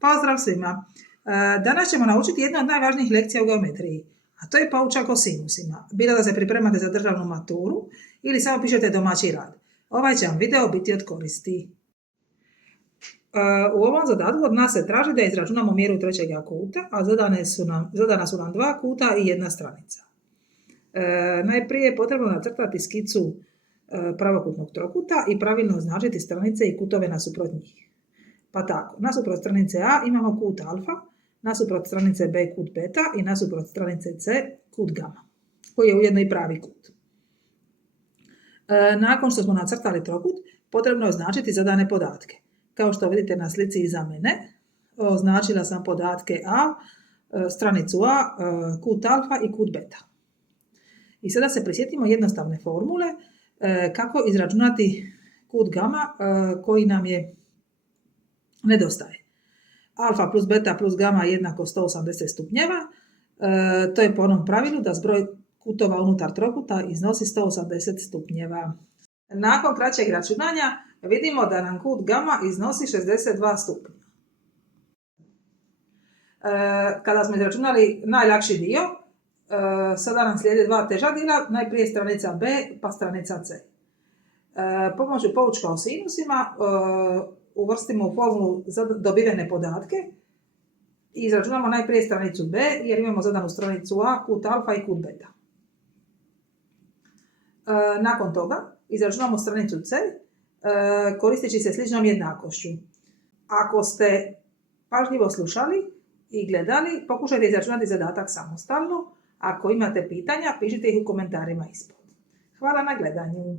Pozdrav svima! Danas ćemo naučiti jednu od najvažnijih lekcija u geometriji, a to je poučak o sinusima. Bilo da se pripremate za državnu maturu ili samo pišete domaći rad. Ovaj će vam video biti od koristi. U ovom zadatku od nas se traži da izračunamo mjeru trećega kuta, a zadana su nam dva kuta i jedna stranica. Najprije je potrebno nacrtati skicu pravokutnog trokuta i pravilno označiti stranice i kutove nasuprot njih. Pa tako, nasuprot stranice A imamo kut alfa, nasuprot stranice B kut beta i nasuprot stranice C kut gama, koji je ujedno i pravi kut. Nakon što smo nacrtali trokut, potrebno je označiti zadane podatke. Kao što vidite na slici iza mene, označila sam podatke A, stranicu A, kut alfa i kut beta. I sada se prisjetimo jednostavne formule kako izračunati kut gama koji nam je nedostaje. Alfa plus beta plus gama je jednako 180 stupnjeva. To je po onom pravilu da zbroj kutova unutar trokuta iznosi 180 stupnjeva. Nakon kraćeg računanja vidimo da nam kut gama iznosi 62 stupnja. Kada smo izračunali najlakši dio, sada nam slijede dva teža dijela, najprije stranica B pa stranica C. Pomoću poučka o sinusima uvrstimo u formulu za dobivene podatke i izračunamo najprije stranicu B jer imamo zadanu stranicu A, kut alfa i kut beta. Nakon toga izračunamo stranicu C koristeći se sličnom jednakošću. Ako ste pažljivo slušali i gledali, pokušajte izračunati zadatak samostalno. Ako imate pitanja, pišite ih u komentarima ispod. Hvala na gledanju.